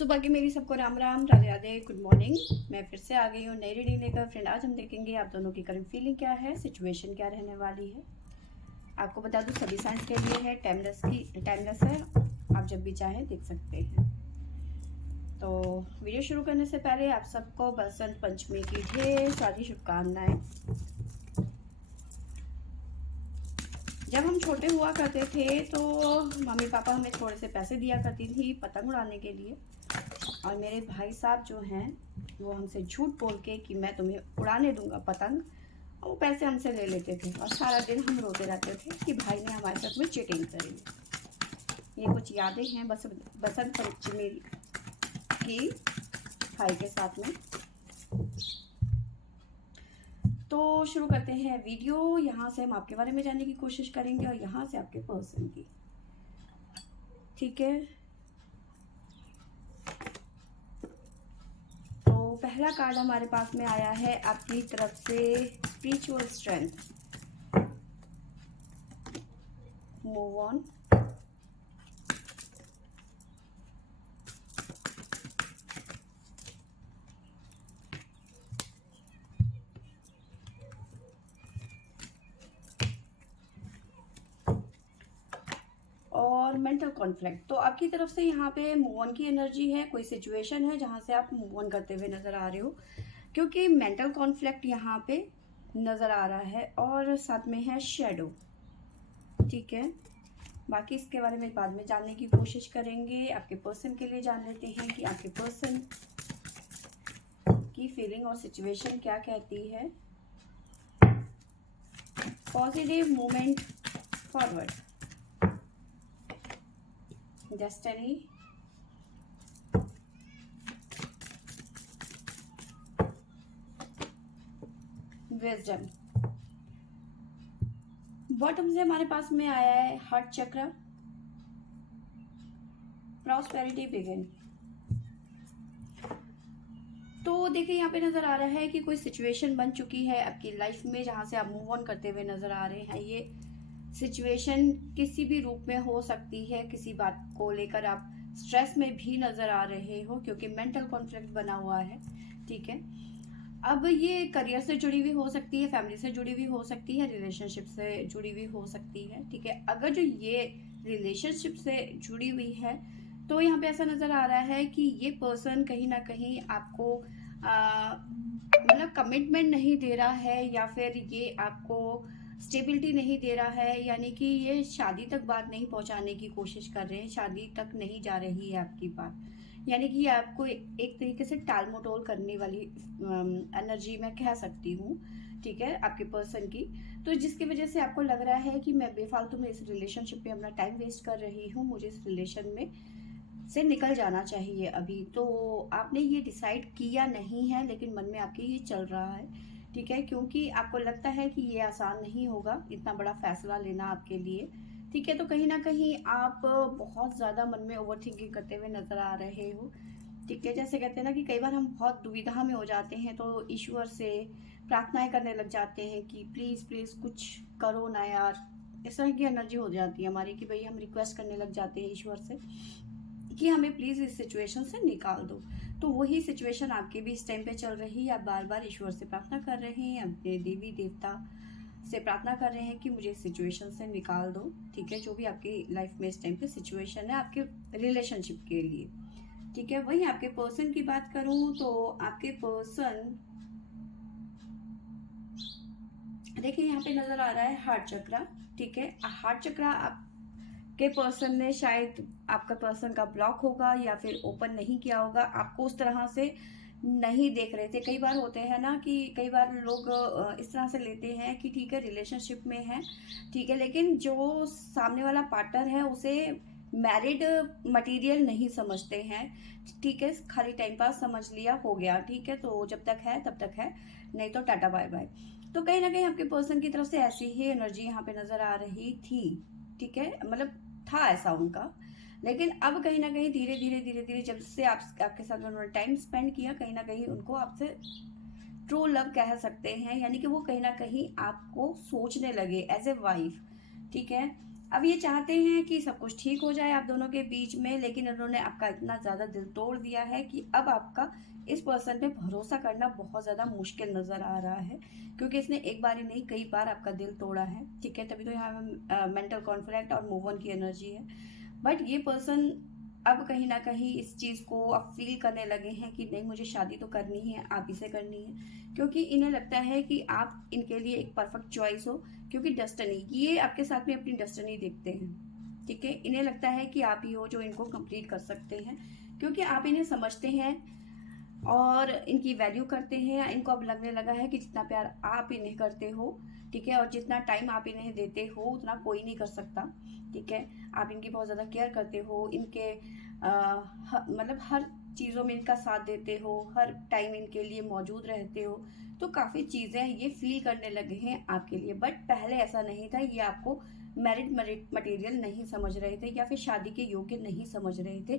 सुबह की मेरी सबको राम राम, राधे राधे, गुड मॉर्निंग। मैं फिर से आ गई हूँ नई रीडिंग लेकर। फ्रेंड, आज हम देखेंगे आप दोनों की करंट फीलिंग क्या है, सिचुएशन क्या रहने वाली है। आपको बता दूँ सभी साइंस के लिए है, टाइमलेस है, आप जब भी चाहें देख सकते हैं। तो वीडियो शुरू करने से पहले आप सबको बसंत पंचमी की ढेर सारी शुभकामनाएं। जब हम छोटे हुआ करते थे तो मम्मी पापा हमें थोड़े से पैसे दिया करती थी पतंग उड़ाने के लिए, और मेरे भाई साहब जो हैं वो हमसे झूठ बोल के कि मैं तुम्हें उड़ाने दूंगा पतंग, और वो पैसे हमसे ले लेते थे और सारा दिन हम रोते रहते थे कि भाई ने हमारे साथ में चीटिंग करी। ये कुछ यादें हैं बसंत पंचमी की भाई के साथ में। तो शुरू करते हैं वीडियो। यहाँ से हम आपके बारे में जानने की कोशिश करेंगे और यहाँ से आपके पर्सन की, ठीक है। तो पहला कार्ड हमारे पास में आया है आपकी तरफ से, स्पिरिचुअल स्ट्रेंथ, मूव ऑन। और मेंटल कॉन्फ्लिक्ट। तो आपकी तरफ से यहाँ पे मूव ऑन की एनर्जी है, कोई सिचुएशन है जहाँ से आप मूव ऑन करते हुए नजर आ रहे हो, क्योंकि मेंटल कॉन्फ्लिक्ट यहाँ पे नजर आ रहा है और साथ में है शेडो, ठीक है। बाकी इसके बारे में बाद में जानने की कोशिश करेंगे। आपके पर्सन के लिए जान लेते हैं कि आपके पर्सन की फीलिंग और सिचुएशन क्या कहती है। Positive movement forward, destiny, wisdom. Bottom से हमारे पास में आया है हार्ट चक्र, प्रॉस्पेरिटी बिगिन। तो देखिए यहाँ पे नजर आ रहा है कि कोई सिचुएशन बन चुकी है आपकी लाइफ में जहाँ से आप मूव ऑन करते हुए नजर आ रहे हैं। ये सिचुएशन किसी भी रूप में हो सकती है, किसी बात को लेकर आप स्ट्रेस में भी नजर आ रहे हो क्योंकि मेंटल कॉन्फ्लिक्ट बना हुआ है, ठीक है। अब ये करियर से जुड़ी हुई हो सकती है, फैमिली से जुड़ी हुई हो सकती है, रिलेशनशिप से जुड़ी हुई हो सकती है, ठीक है। अगर जो ये रिलेशनशिप से जुड़ी हुई है तो यहाँ पे ऐसा नजर आ रहा है कि ये पर्सन कहीं ना कहीं आपको मतलब कमिटमेंट नहीं दे रहा है, या फिर ये आपको स्टेबिलिटी नहीं दे रहा है, यानी कि ये शादी तक बात नहीं पहुंचाने की कोशिश कर रहे हैं, शादी तक नहीं जा रही है आपकी बात, यानी कि आपको एक तरीके से टाल मटोल करने वाली एनर्जी मैं कह सकती हूँ, ठीक है, आपके पर्सन की। तो जिसकी वजह से आपको लग रहा है कि मैं बेफालतू में इस रिलेशनशिप में अपना टाइम वेस्ट कर रही हूँ, मुझे इस रिलेशन में से निकल जाना चाहिए अभी। तो आपने ये डिसाइड किया नहीं है लेकिन मन में आपके ये चल रहा है, ठीक है, क्योंकि आपको लगता है कि ये आसान नहीं होगा इतना बड़ा फैसला लेना आपके लिए, ठीक है। तो कहीं ना कहीं आप बहुत ज़्यादा मन में ओवर थिंकिंग करते हुए नजर आ रहे हो, ठीक है। जैसे कहते हैं ना कि कई बार हम बहुत दुविधा में हो जाते हैं तो ईश्वर से प्रार्थनाएं करने लग जाते हैं कि प्लीज़ प्लीज़ कुछ करो ना यार, इस तरह की एनर्जी हो जाती है हमारी कि भाई हम रिक्वेस्ट करने लग जाते हैं ईश्वर से कि हमें प्लीज़ इस सिचुएशन से निकाल दो। तो वही सिचुएशन आपके भी इस टाइम पे चल रही है, आप बार बार ईश्वर से प्रार्थना कर रहे हैं, अपने देवी देवता से प्रार्थना कर रहे हैं कि मुझे इस सिचुएशन से निकाल दो, ठीक है। जो भी आपकी लाइफ में इस टाइम पे सिचुएशन है आपके रिलेशनशिप के लिए, ठीक है। वहीं आपके पर्सन की बात करूं तो आपके पर्सन देखिए यहाँ पे नजर आ रहा है हार्ट चक्र, ठीक है। हार्ट चक्र आप के पर्सन ने शायद आपका पर्सन का ब्लॉक होगा या फिर ओपन नहीं किया होगा, आपको उस तरह से नहीं देख रहे थे। कई बार होते हैं ना कि कई बार लोग इस तरह से लेते हैं कि ठीक है रिलेशनशिप में है, ठीक है, लेकिन जो सामने वाला पार्टनर है उसे मैरिड मटेरियल नहीं समझते हैं, ठीक है, खाली टाइम पास समझ लिया, हो गया, ठीक है, तो जब तक है तब तक है, नहीं तो टाटा बाय बाय। तो कहीं ना कहीं आपके पर्सन की तरफ से ऐसी ही एनर्जी यहाँ पे नजर आ रही थी, ठीक है, मतलब था ऐसा उनका। लेकिन अब कहीं ना कहीं धीरे धीरे धीरे धीरे जब से आपके साथ उन्होंने टाइम स्पेंड किया, कहीं ना कहीं उनको आपसे ट्रू लव कह सकते हैं, यानी कि वो कहीं ना कहीं आपको सोचने लगे एज ए वाइफ, ठीक है। अब ये चाहते हैं कि सब कुछ ठीक हो जाए आप दोनों के बीच में, लेकिन उन्होंने आपका इतना ज़्यादा दिल तोड़ दिया है कि अब आपका इस पर्सन पे भरोसा करना बहुत ज़्यादा मुश्किल नज़र आ रहा है, क्योंकि इसने एक बार ही नहीं कई बार आपका दिल तोड़ा है। ठीक है, तभी तो यहाँ मेंटल कॉन्फ्लिक्ट और मूव ऑन की एनर्जी है। बट ये पर्सन अब कहीं ना कहीं इस चीज़ को अब फील करने लगे हैं कि नहीं, मुझे शादी तो करनी है, आप ही से करनी है, क्योंकि इन्हें लगता है कि आप इनके लिए एक परफेक्ट चॉइस हो। क्योंकि डेस्टिनी, ये आपके साथ में अपनी डेस्टिनी देखते हैं। ठीक है, इन्हें लगता है कि आप ही हो जो इनको कंप्लीट कर सकते हैं, क्योंकि आप इन्हें समझते हैं और इनकी वैल्यू करते हैं। इनको अब लगने लगा है कि जितना प्यार आप इन्हें करते हो, ठीक है, और जितना टाइम आप इन्हें देते हो उतना कोई नहीं कर सकता। ठीक है, आप इनकी बहुत ज़्यादा केयर करते हो, इनके मतलब हर चीज़ों में इनका साथ देते हो, हर टाइम इनके लिए मौजूद रहते हो, तो काफ़ी चीज़ें ये फील करने लगे हैं आपके लिए। बट पहले ऐसा नहीं था, ये आपको मैरिड मटेरियल नहीं समझ रहे थे या फिर शादी के योग्य नहीं समझ रहे थे।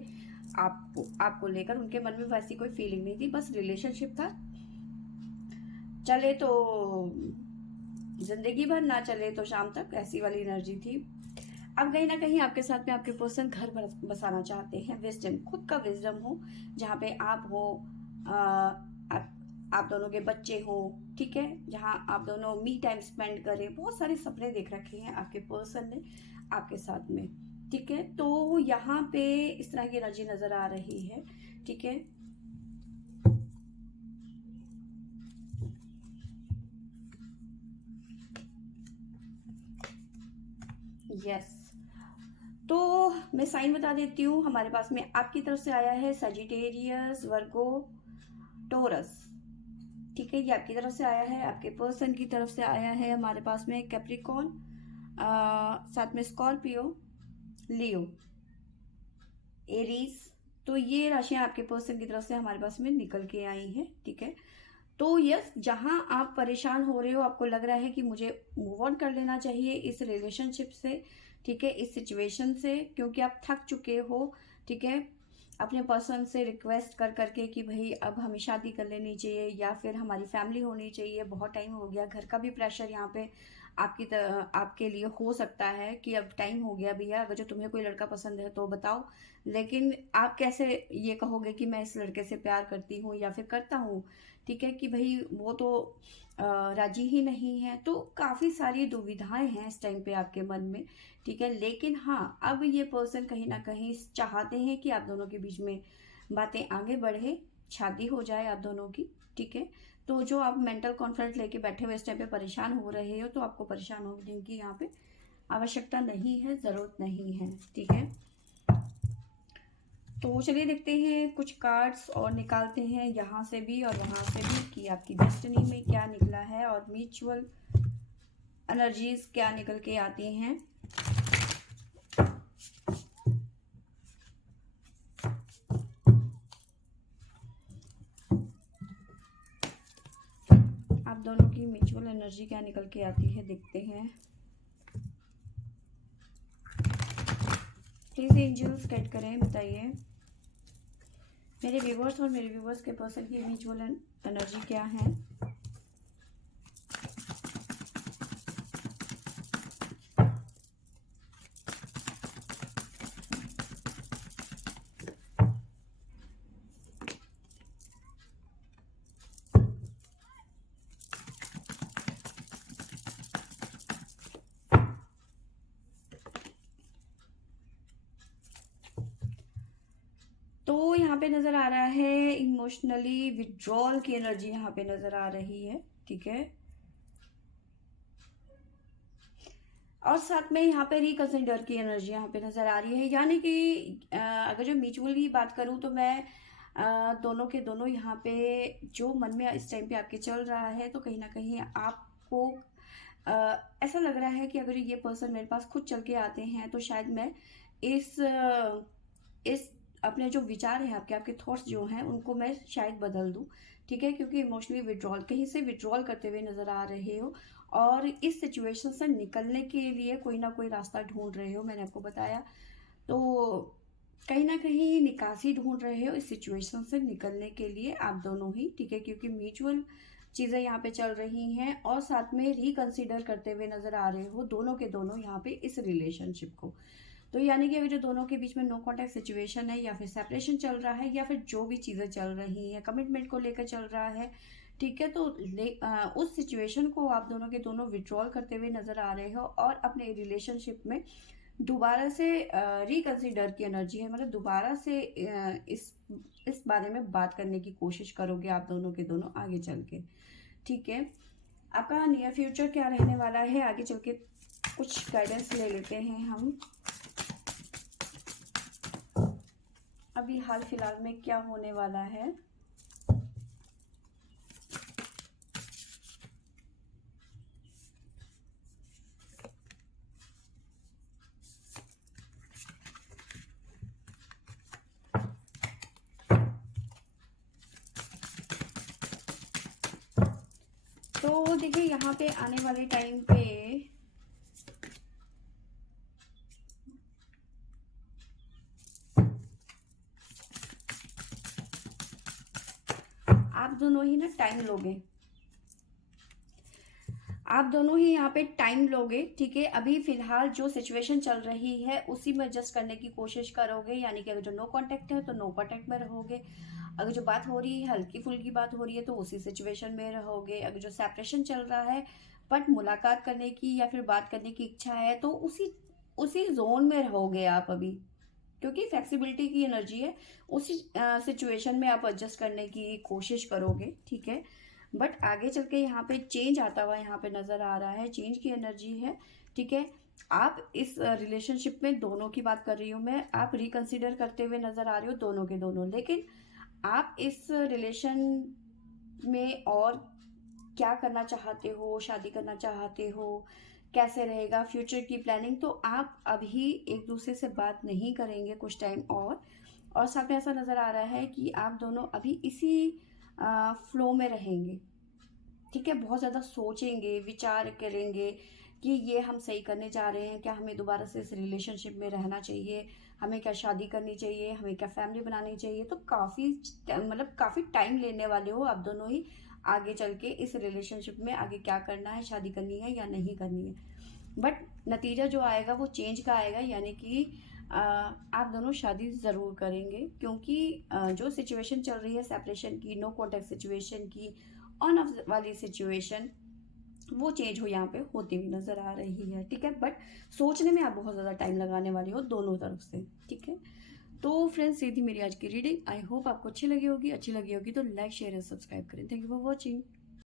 आपको लेकर उनके मन में वैसी कोई फीलिंग नहीं थी, बस रिलेशनशिप था, चले तो जिंदगी भर, ना चले तो शाम तक, ऐसी वाली एनर्जी थी। अब कहीं ना कहीं आपके साथ में आपके पर्सन घर बसाना चाहते हैं, विजडम, खुद का विजडम हो, जहाँ पे आप हो, आप दोनों के बच्चे हो। ठीक है, जहाँ आप दोनों मी टाइम स्पेंड करें। बहुत सारे सपने देख रखे हैं आपके पर्सन ने आपके साथ में। ठीक है, तो यहाँ पे इस तरह की एनर्जी नजर आ रही है। ठीक है, यस, तो मैं साइन बता देती हूँ। हमारे पास में आपकी तरफ से आया है सजिटेरियस, वर्गो, टोरस। ठीक है, ये आपकी तरफ से आया है। आपके पर्सन की तरफ से आया है हमारे पास में कैप्रिकॉन, साथ में स्कॉर्पियो, लियो, एरीज। तो ये राशियां आपके पर्सन की तरफ से हमारे पास में निकल के आई हैं। ठीक है, तो यस, जहां आप परेशान हो रहे हो, आपको लग रहा है कि मुझे मूव ऑन कर लेना चाहिए इस रिलेशनशिप से, ठीक है, इस सिचुएशन से, क्योंकि आप थक चुके हो। ठीक है, अपने पर्सन से रिक्वेस्ट कर करके कि भाई अब हमें शादी कर लेनी चाहिए या फिर हमारी फैमिली होनी चाहिए, बहुत टाइम हो गया। घर का भी प्रेशर यहाँ पे आपके लिए हो सकता है कि अब टाइम हो गया भैया, अगर जो तुम्हें कोई लड़का पसंद है तो बताओ। लेकिन आप कैसे ये कहोगे कि मैं इस लड़के से प्यार करती हूँ या फिर करता हूँ, ठीक है, कि भाई वो तो राजी ही नहीं है। तो काफ़ी सारी दुविधाएं हैं इस टाइम पे आपके मन में। ठीक है, लेकिन हाँ, अब ये पर्सन कहीं ना कहीं चाहते हैं कि आप दोनों के बीच में बातें आगे बढ़े, शादी हो जाए आप दोनों की। ठीक है, तो जो आप मेंटल कॉन्फ्लिक्ट लेके बैठे हुए इस टाइम पे परेशान हो रहे हो, तो आपको परेशान होने की यहाँ पे आवश्यकता नहीं है, ज़रूरत नहीं है। ठीक है, तो चलिए देखते हैं कुछ कार्ड्स और निकालते हैं यहाँ से भी और वहाँ से भी कि आपकी डेस्टिनी में क्या निकला है और म्यूचुअल एनर्जीज क्या निकल के आती हैं। आप दोनों की म्यूचुअल एनर्जी क्या निकल के आती है, देखते हैं। प्लीज एंजल्स गाइड करें, बताइए मेरे व्यूवर्स और मेरे व्यूवर्स के पर्सन की म्यूचुअल एनर्जी क्या है। तो यहाँ पे नजर आ रहा है इमोशनली विड्रॉल की एनर्जी यहाँ पे नजर आ रही है। ठीक है, और साथ में यहाँ पे रिकंसिडर की एनर्जी यहाँ पे नजर आ रही है। यानी कि अगर जो म्यूचुअल की बात करूँ तो मैं दोनों के दोनों यहाँ पे जो मन में इस टाइम पे आपके चल रहा है, तो कहीं ना कहीं आपको ऐसा लग रहा है कि अगर ये पर्सन मेरे पास खुद चल के आते हैं तो शायद मैं इस अपने जो विचार हैं आपके आपके थॉट्स जो हैं उनको मैं शायद बदल दूं। ठीक है, क्योंकि इमोशनली विड्रॉल, कहीं से विड्रॉल करते हुए नजर आ रहे हो और इस सिचुएशन से निकलने के लिए कोई ना कोई रास्ता ढूंढ रहे हो, मैंने आपको बताया। तो कहीं ना कहीं निकासी ढूंढ रहे हो इस सिचुएशन से निकलने के लिए आप दोनों ही। ठीक है, क्योंकि म्यूचुअल चीज़ें यहाँ पे चल रही हैं, और साथ में रिकंसिडर करते हुए नज़र आ रहे हो दोनों के दोनों यहाँ पे इस रिलेशनशिप को। तो यानी कि अगर जो दोनों के बीच में नो कॉन्टैक्ट सिचुएशन है, या फिर सेपरेशन चल रहा है, या फिर जो भी चीज़ें चल रही हैं कमिटमेंट को लेकर चल रहा है, ठीक है, तो उस सिचुएशन को आप दोनों के दोनों विड्रॉल करते हुए नज़र आ रहे हो, और अपने रिलेशनशिप में दोबारा से रिकंसिडर की एनर्जी है, मतलब दोबारा से इस बारे में बात करने की कोशिश करोगे आप दोनों के दोनों आगे चल के। ठीक है, आपका नियर फ्यूचर क्या रहने वाला है आगे चल के, कुछ गाइडेंस ले लेते हैं हम। अभी हाल फिलहाल में क्या होने वाला है। तो देखिए यहाँ पे आने वाले टाइम पे आप दोनों ही ना टाइम लोगे, आप दोनों ही यहाँ पे टाइम लोगे। ठीक है, अभी फिलहाल जो सिचुएशन चल रही है उसी में एडजस्ट करने की कोशिश करोगे, यानी कि अगर जो नो कांटेक्ट है तो नो कांटेक्ट में रहोगे, अगर जो बात हो रही है हल्की फुल्की बात हो रही है तो उसी सिचुएशन में रहोगे, अगर जो सेपरेशन चल रहा है बट मुलाकात करने की या फिर बात करने की इच्छा है तो उसी उसी जोन में रहोगे आप अभी, क्योंकि फ्लेक्सिबिलिटी की एनर्जी है, उसी सिचुएशन में आप एडजस्ट करने की कोशिश करोगे। ठीक है, बट आगे चल के यहाँ पे चेंज आता हुआ यहाँ पे नज़र आ रहा है, चेंज की एनर्जी है। ठीक है, आप इस रिलेशनशिप में दोनों की बात कर रही हूँ मैं, आप रिकंसिडर करते हुए नज़र आ रहे हो दोनों के दोनों, लेकिन आप इस रिलेशन में और क्या करना चाहते हो, शादी करना चाहते हो, कैसे रहेगा फ्यूचर की प्लानिंग, तो आप अभी एक दूसरे से बात नहीं करेंगे कुछ टाइम और साथ में ऐसा नज़र आ रहा है कि आप दोनों अभी इसी फ्लो में रहेंगे। ठीक है, बहुत ज़्यादा सोचेंगे, विचार करेंगे कि ये हम सही करने जा रहे हैं क्या, हमें दोबारा से इस रिलेशनशिप में रहना चाहिए, हमें क्या शादी करनी चाहिए, हमें क्या फैमिली बनानी चाहिए। तो काफ़ी टाइम लेने वाले हो आप दोनों ही आगे चल के इस रिलेशनशिप में, आगे क्या करना है, शादी करनी है या नहीं करनी है। बट नतीजा जो आएगा वो चेंज का आएगा, यानी कि आप दोनों शादी ज़रूर करेंगे, क्योंकि जो सिचुएशन चल रही है सेपरेशन की, नो कॉन्टैक्ट सिचुएशन की, ऑन ऑफ वाली सिचुएशन, वो चेंज हो यहाँ पे होती हुई नज़र आ रही है। ठीक है, बट सोचने में आप बहुत ज़्यादा टाइम लगाने वाली हो दोनों तरफ से। ठीक है, तो फ्रेंड्स ये थी मेरी आज की रीडिंग। आई होप आपको अच्छी लगी होगी तो लाइक शेयर और सब्सक्राइब करें। Thank you for watching.